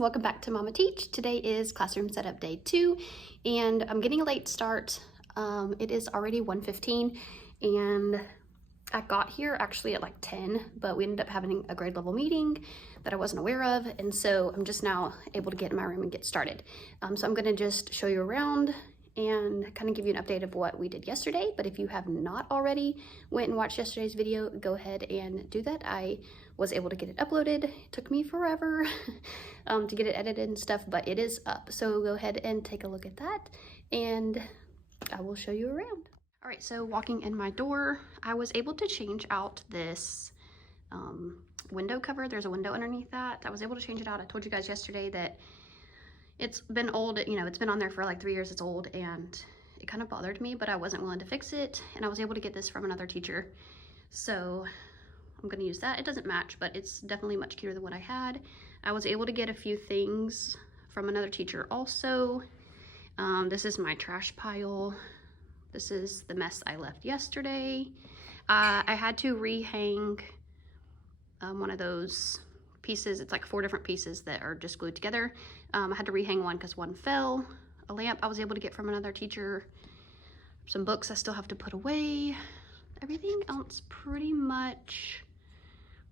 and welcome back to Mama Teach. Today is classroom setup day 2 and I'm getting a late start. It is already 1:15 and I got here actually at like 10, but we ended up having a grade level meeting that I wasn't aware of, and so I'm just now able to get in my room and get started. So I'm gonna just show you around and kind of give you an update of what we did yesterday. But if you have not already went and watched yesterday's video, go ahead and do that. I was able to get it uploaded. It took me forever to get it edited and stuff, but it is up. So go ahead and take a look at that and I will show you around. All right, so walking in my door, I was able to change out this window cover. There's a window underneath that. I was able to change it out. I told you guys yesterday that it's been old, you know, it's been on there for like 3 years, it's old, and it kind of bothered me, but I wasn't willing to fix it, and I was able to get this from another teacher. So I'm gonna use that. It doesn't match, but it's definitely much cuter than what I had. I was able to get a few things from another teacher also. This is my trash pile. This is the mess I left yesterday. I had to rehang one of those pieces. It's like 4 different pieces that are just glued together. I had to rehang one because one fell. A lamp I was able to get from another teacher. Some books I still have to put away. Everything else pretty much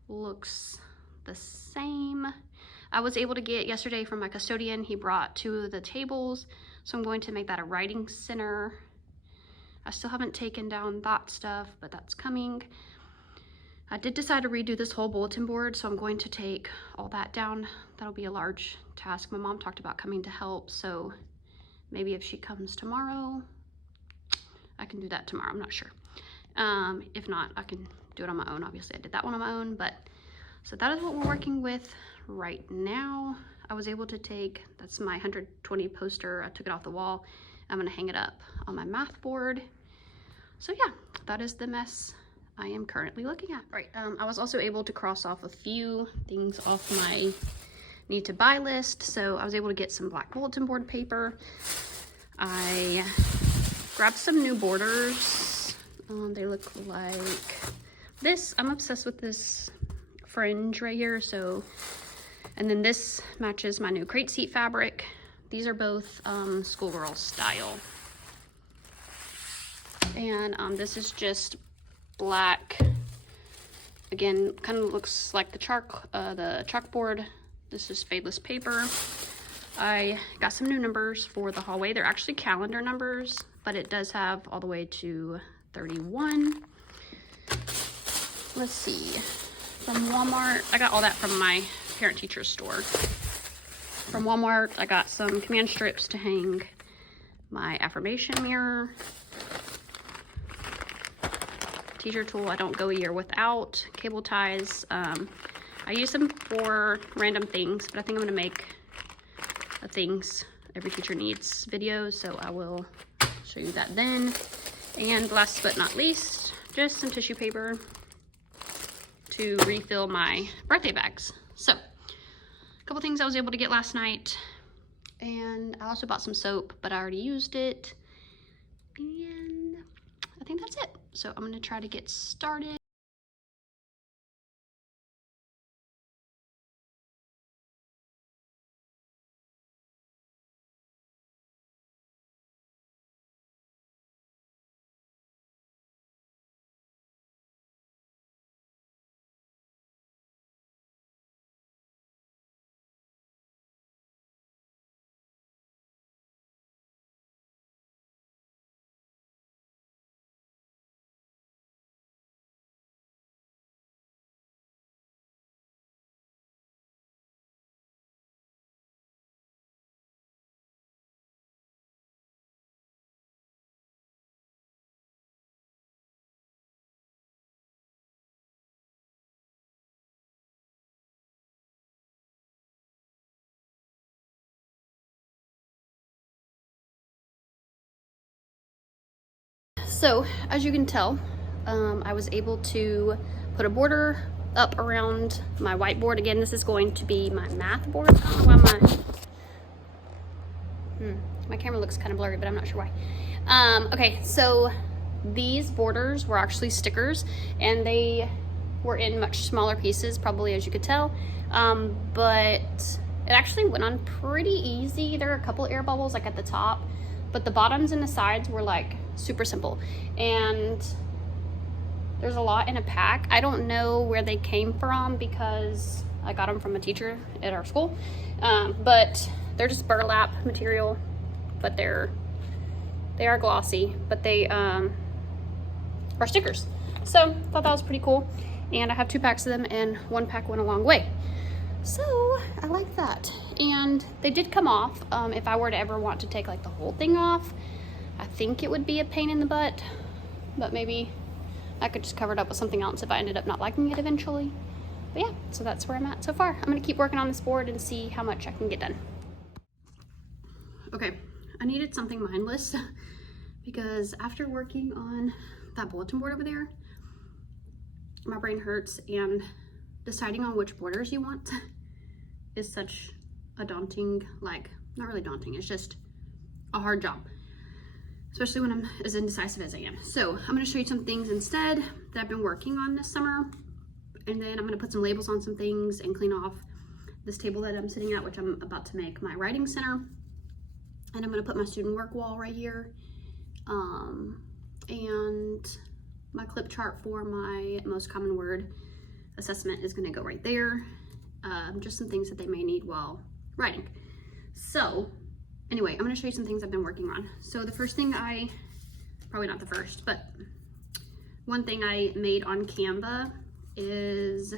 looks the same. I was able to get yesterday from my custodian. He brought 2 of the tables, so I'm going to make that a writing center. I still haven't taken down that stuff, but that's coming. I did decide to redo this whole bulletin board, so I'm going to take all that down. That'll be a large task. My mom talked about coming to help, so maybe if she comes tomorrow, I can do that tomorrow. I'm not sure. If not, I can do it on my own. Obviously, I did that one on my own, but so that is what we're working with right now. I was able to take, that's my 120 poster. I took it off the wall. I'm gonna hang it up on my math board. So yeah, that is the mess I am currently looking at. Right, I was also able to cross off a few things off my need to buy list. So I was able to get some black bulletin board paper. I grabbed some new borders. They look like this. I'm obsessed with this fringe right here. So, and then this matches my new crate seat fabric. These are both schoolgirl style. And this is just black. Again, kind of looks like the chalkboard. This is fadeless paper. I got some new numbers for the hallway. They're actually calendar numbers, but it does have all the way to 31. Let's see. From Walmart, I got all that from my parent-teacher store. From Walmart, I got some command strips to hang my affirmation mirror. Teacher tool I don't go a year without. Cable ties. I use them for random things, but I think I'm going to make a things every teacher needs video, so I will show you that then. And last but not least, just some tissue paper to refill my birthday bags. So, a couple things I was able to get last night, and I also bought some soap, but I already used it, and I think that's it. So I'm gonna try to get started. So as you can tell, I was able to put a border up around my whiteboard. Again, this is going to be my math board. I don't know why my camera looks kind of blurry, but I'm not sure why. Okay, so these borders were actually stickers, and they were in much smaller pieces, probably, as you could tell, but It actually went on pretty easy. There are a couple air bubbles like at the top, but the bottoms and the sides were like super simple. And there's a lot in a pack. I don't know where they came from because I got them from a teacher at our school. But they're just burlap material, but they are glossy, but they are stickers. So thought that was pretty cool. And I have 2 packs of them, and 1 pack went a long way. So I like that. And they did come off. If I were to ever want to take like the whole thing off, I think it would be a pain in the butt, but maybe I could just cover it up with something else if I ended up not liking it eventually. But yeah, so that's where I'm at so far. I'm gonna keep working on this board and see how much I can get done. Okay, I needed something mindless because after working on that bulletin board over there, my brain hurts, and deciding on which borders you want is such a daunting, like, not really daunting, it's just a hard job, especially when I'm as indecisive as I am. So I'm going to show you some things instead that I've been working on this summer, and then I'm going to put some labels on some things and clean off this table that I'm sitting at, which I'm about to make my writing center. And I'm going to put my student work wall right here, and my clip chart for my most common word assessment is going to go right there. Just some things that they may need while writing. So anyway, I'm going to show you some things I've been working on. So the first thing probably not the first, but one thing I made on Canva is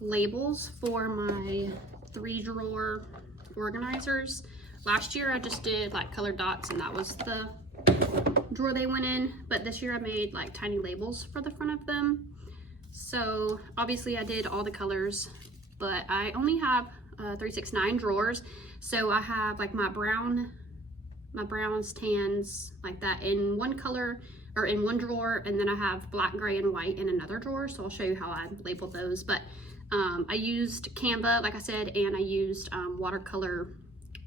labels for my 3-drawer organizers. Last year I just did like colored dots, and that was the drawer they went in, but this year I made like tiny labels for the front of them. So obviously I did all the colors, but I only have 3, 6, 9 drawers. So I have like my browns, tans, like that in one color or in one drawer, and then I have black, gray, and white in another drawer. So I'll show you how I labeled those. But I used Canva, like I said, and I used watercolor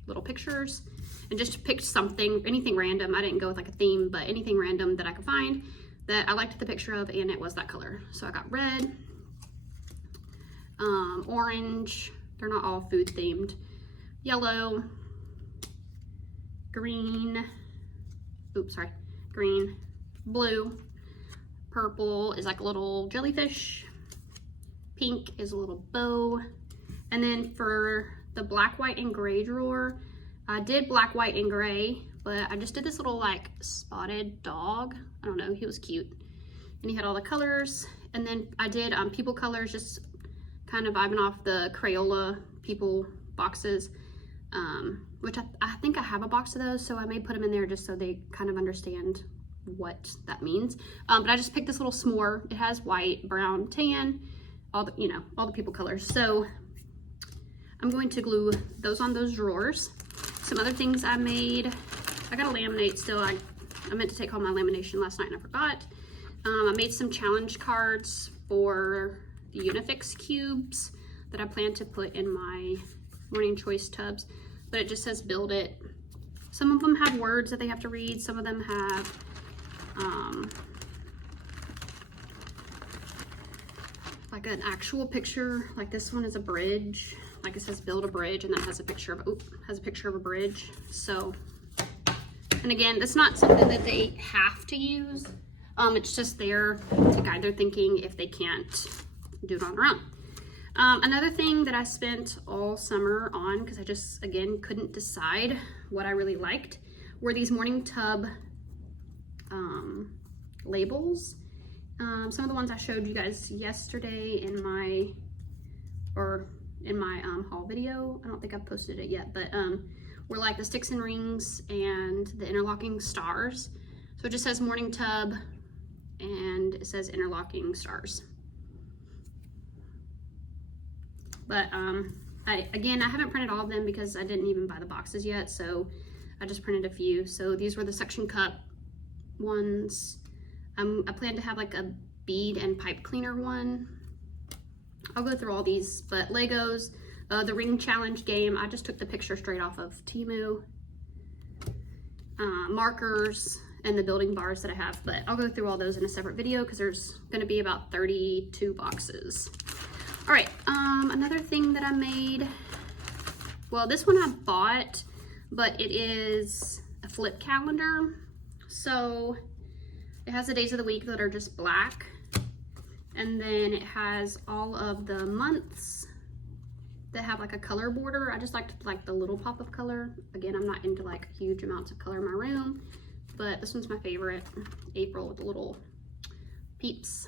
little pictures, and just picked something, anything random. I didn't go with like a theme, but anything random that I could find that I liked the picture of, and it was that color. So I got red, orange, they're not all food themed, yellow, green, green, blue, purple is like a little jellyfish, pink is a little bow, and then for the black, white, and gray drawer, I did black, white, and gray, but I just did this little like spotted dog. I don't know, he was cute. And he had all the colors. And then I did people colors, just kind of vibing off the Crayola people boxes, which I think I have a box of those, so I may put them in there just so they kind of understand what that means. But I just picked this little s'more. It has white, brown, tan, all the, all the people colors. So I'm going to glue those on those drawers. Some other things I made, I gotta laminate still. I meant to take home my lamination last night and I forgot. I made some challenge cards for the Unifix cubes that I plan to put in my morning choice tubs, but it just says build it. Some of them have words that they have to read. Some of them have like an actual picture. Like this one is a bridge. Like it says build a bridge, and then it has a picture of a bridge. So, and again, that's not something that they have to use. It's just there to guide their thinking if they can't do it on their own. Another thing that I spent all summer on, because I just, again, couldn't decide what I really liked, were these morning tub labels. Some of the ones I showed you guys yesterday in my haul video. I don't think I've posted it yet, but were like the sticks and rings and the interlocking stars. So it just says morning tub and it says interlocking stars. But I haven't printed all of them because I didn't even buy the boxes yet, so I just printed a few. So these were the suction cup ones. I plan to have like a bead and pipe cleaner one. I'll go through all these, but Legos, the ring challenge game, I just took the picture straight off of Temu. Markers and the building bars that I have, but I'll go through all those in a separate video because there's gonna be about 32 boxes. All right, another thing that I made well, this one I bought, but it is a flip calendar. So it has the days of the week that are just black. And then it has all of the months that have like a color border. I just like the little pop of color. Again, I'm not into like huge amounts of color in my room, but this one's my favorite. April with the little peeps.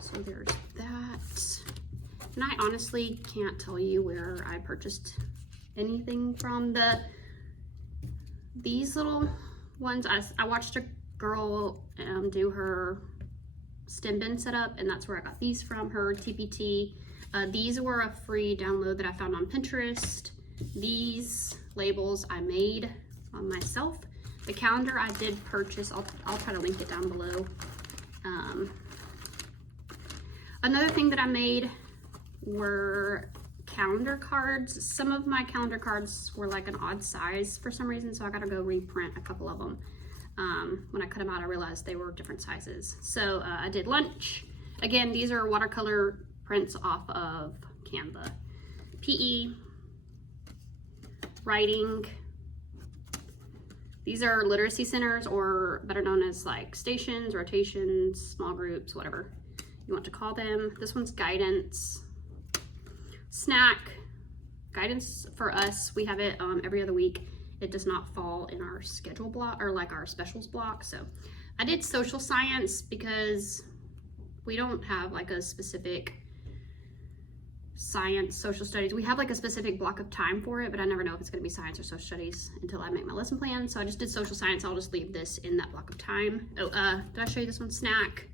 So there's that. And I honestly can't tell you where I purchased anything from. These little ones, I watched a girl do her stem bin setup, and that's where I got these from, her TPT. These were a free download that I found on Pinterest. These labels I made on myself. The calendar I did purchase. I'll try to link it down below. Another thing that I made were calendar cards. Some of my calendar cards were like an odd size for some reason, so I gotta go reprint a couple of them. When I cut them out, I realized they were different sizes. So I did lunch. Again, these are watercolor prints off of Canva. PE, writing. These are literacy centers, or better known as like stations, rotations, small groups, whatever you want to call them. This one's guidance. Snack. Guidance for us, we have it every other week. It does not fall in our schedule block or like our specials block. So I did social science because we don't have like a specific science social studies. We have like a specific block of time for it, but I never know if it's going to be science or social studies until I make my lesson plan. So I just did social science. I'll just leave this in that block of time. Oh, did I show you this one? Snack.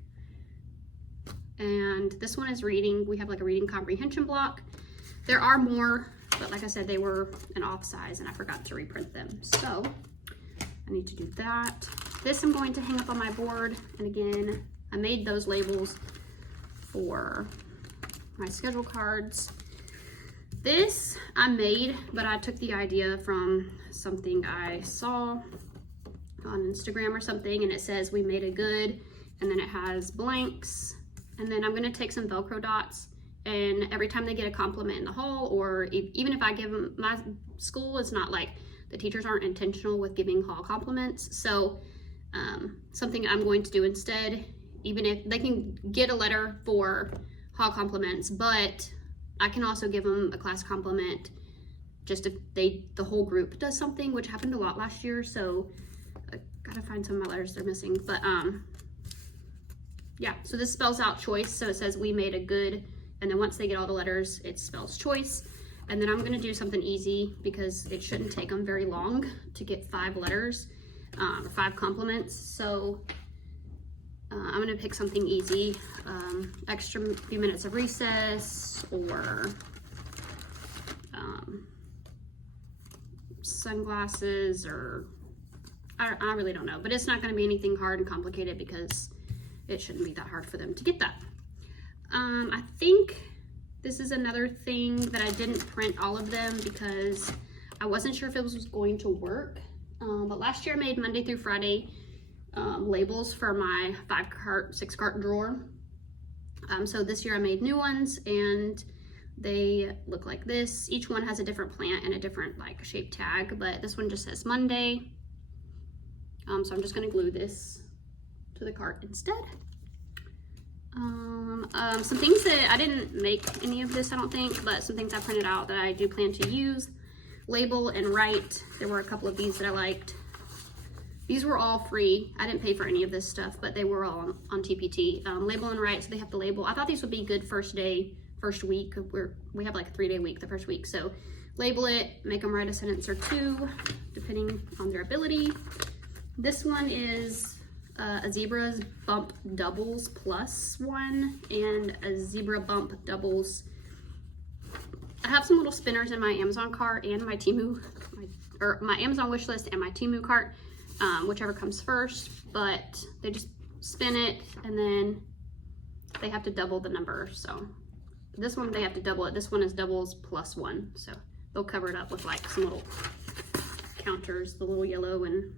And this one is reading. We have like a reading comprehension block. There are more, but like I said, they were an off size and I forgot to reprint them. So I need to do that. This I'm going to hang up on my board. And again, I made those labels for my schedule cards. This I made, but I took the idea from something I saw on Instagram or something, and it says we made a good, and then it has blanks. And then I'm gonna take some Velcro dots, and every time they get a compliment in the hall, or even if I give them, my school is not like, the teachers aren't intentional with giving hall compliments. So something I'm going to do instead, even if they can get a letter for hall compliments, but I can also give them a class compliment just if the whole group does something, which happened a lot last year. So I gotta find some of my letters they're missing, but yeah, so this spells out choice. So it says we made a good, and then once they get all the letters, it spells choice. And then I'm gonna do something easy because it shouldn't take them very long to get 5 letters, or 5 compliments. So I'm gonna pick something easy, extra few minutes of recess, or sunglasses, or I really don't know, but it's not gonna be anything hard and complicated because it shouldn't be that hard for them to get that. I think this is another thing that I didn't print all of them because I wasn't sure if it was going to work, but last year I made Monday through Friday labels for my 6 cart drawer. So this year I made new ones, and they look like this. Each one has a different plant and a different like shape tag, but this one just says Monday. So I'm just gonna glue this to the cart instead. Some things that I didn't make any of this, I don't think, but some things I printed out that I do plan to use. Label and write. There were a couple of these that I liked. These were all free. I didn't pay for any of this stuff, but they were all on TPT. Label and write, so they have to label. I thought these would be good first week. We have like a 3-day week the first week. So label it, make them write a sentence or 2, depending on their ability. This one is a Zebra Bump Doubles Plus one, and a Zebra Bump Doubles. I have some little spinners in my Amazon cart and my Temu, or my Amazon wish list and my Temu cart. Whichever comes first, but they just spin it and then they have to double the number. So this one, they have to double it. This one is doubles plus 1. So they'll cover it up with like some little counters, the little yellow and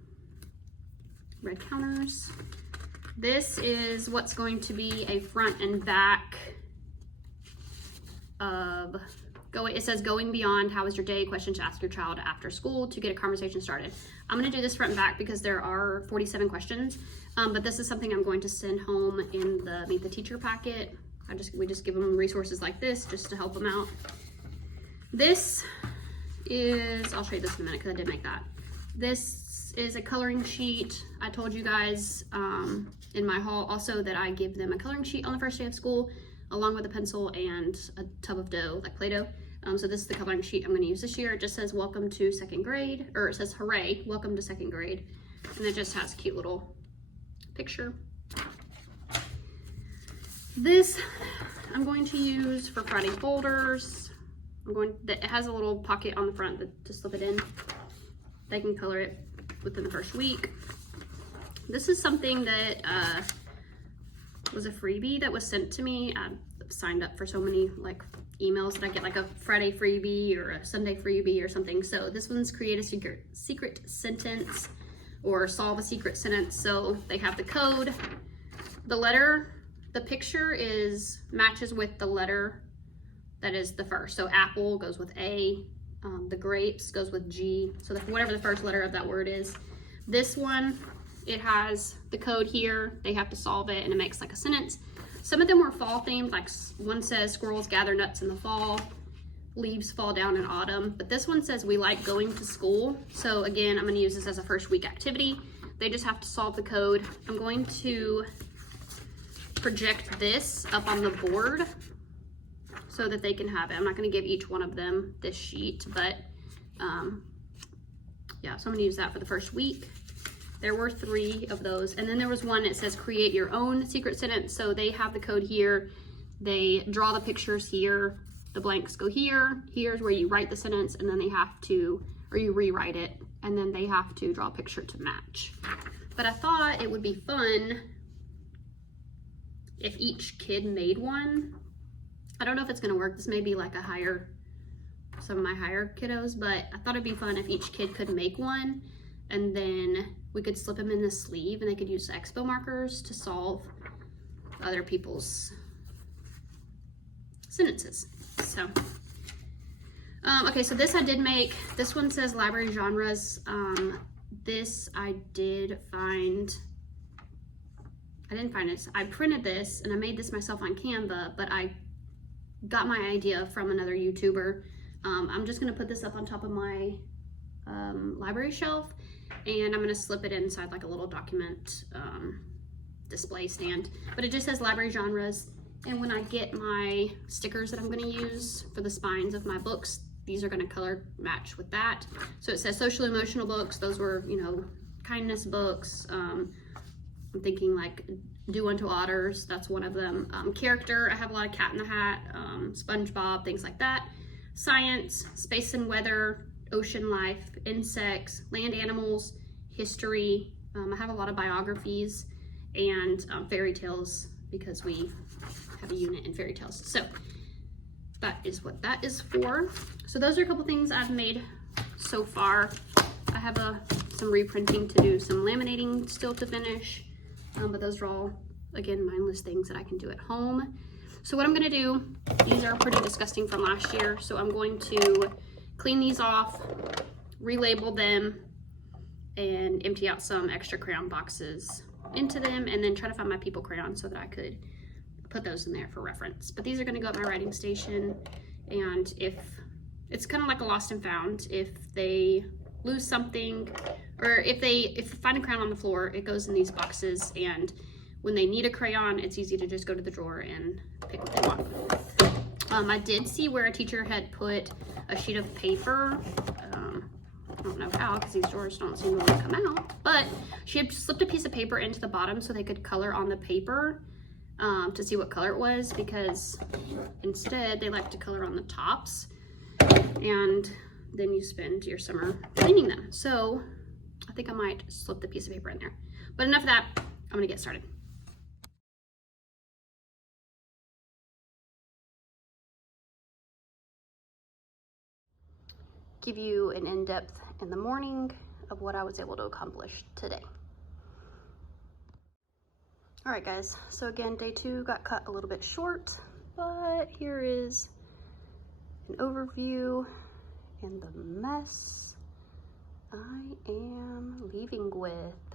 red counters. This is what's going to be a front and back of it says going beyond, how was your day? Questions to ask your child after school to get a conversation started. I'm going to do this front and back because there are 47 questions, but this is something I'm going to send home in the Meet the Teacher packet. We just give them resources like this just to help them out. This is, I'll show you this in a minute because I did make that. This is a coloring sheet. I told you guys in my haul also that I give them a coloring sheet on the first day of school along with a pencil and a tub of dough, like Play-Doh. So this is the coloring sheet I'm going to use this year. It just says welcome to second grade, or it says hooray, welcome to second grade. And it just has a cute little picture. This I'm going to use for Friday folders. It has a little pocket on the front to slip it in. They can color it within the first week. This is something that was a freebie that was sent to me. I signed up for so many like emails that I get, like a Friday freebie or a Sunday freebie or something. So this one's create a secret sentence or solve a secret sentence. So they have the code, the letter, the picture matches with the letter that is the first. So apple goes with A, the grapes goes with G. So whatever the first letter of that word is. This one, it has the code here. They have to solve it and it makes like a sentence. Some of them were fall themed, like one says squirrels gather nuts in the fall, leaves fall down in autumn. But this one says we like going to school. So again, I'm gonna use this as a first week activity. They just have to solve the code. I'm going to project this up on the board so that they can have it. I'm not gonna give each one of them this sheet, but yeah, so I'm gonna use that for the first week. There were 3 of those. And then there was one that says create your own secret sentence. So they have the code here. They draw the pictures here. The blanks go here. Here's where you write the sentence, and then they have to, or you rewrite it, and then they have to draw a picture to match. But I thought it would be fun if each kid made one. I don't know if it's gonna work. This may be like some of my higher kiddos, but I thought it'd be fun if each kid could make one, and then we could slip them in the sleeve and they could use Expo markers to solve other people's sentences. So, okay, so this I did make. This one says library genres. This I didn't find this. I printed this and I made this myself on Canva, but I got my idea from another YouTuber. I'm just gonna put this up on top of my library shelf, and I'm gonna slip it inside like a little document display stand. But it just says library genres, and when I get my stickers that I'm gonna use for the spines of my books, these are gonna color match with that. So it says social emotional books. Those were, kindness books. I'm thinking like Do Unto Otters, that's one of them. Character, I have a lot of Cat in the Hat, SpongeBob, things like that. Science, space and weather, ocean life, insects, land animals, history. I have a lot of biographies and fairy tales because we have a unit in fairy tales. So that is what that is for. So those are a couple things I've made so far. I have some reprinting to do, some laminating still to finish, but those are all, again, mindless things that I can do at home. So what I'm gonna do, these are pretty disgusting from last year, so I'm going to clean these off, relabel them, and empty out some extra crayon boxes into them, and then try to find my people crayons so that I could put those in there for reference. But these are gonna go at my writing station, and if it's kind of like a lost and found, if they lose something, or if you find a crayon on the floor, it goes in these boxes, and when they need a crayon, it's easy to just go to the drawer and pick what they want. I did see where a teacher had put a sheet of paper, I don't know how, because these drawers don't seem to want to come out, but she had slipped a piece of paper into the bottom so they could color on the paper to see what color it was, because instead they like to color on the tops, and then you spend your summer cleaning them. So I think I might slip the piece of paper in there. But enough of that, I'm gonna get started. Give you an in-depth in the morning of what I was able to accomplish today. All right, guys, so again, day 2 got cut a little bit short, but here is an overview and the mess I am leaving with.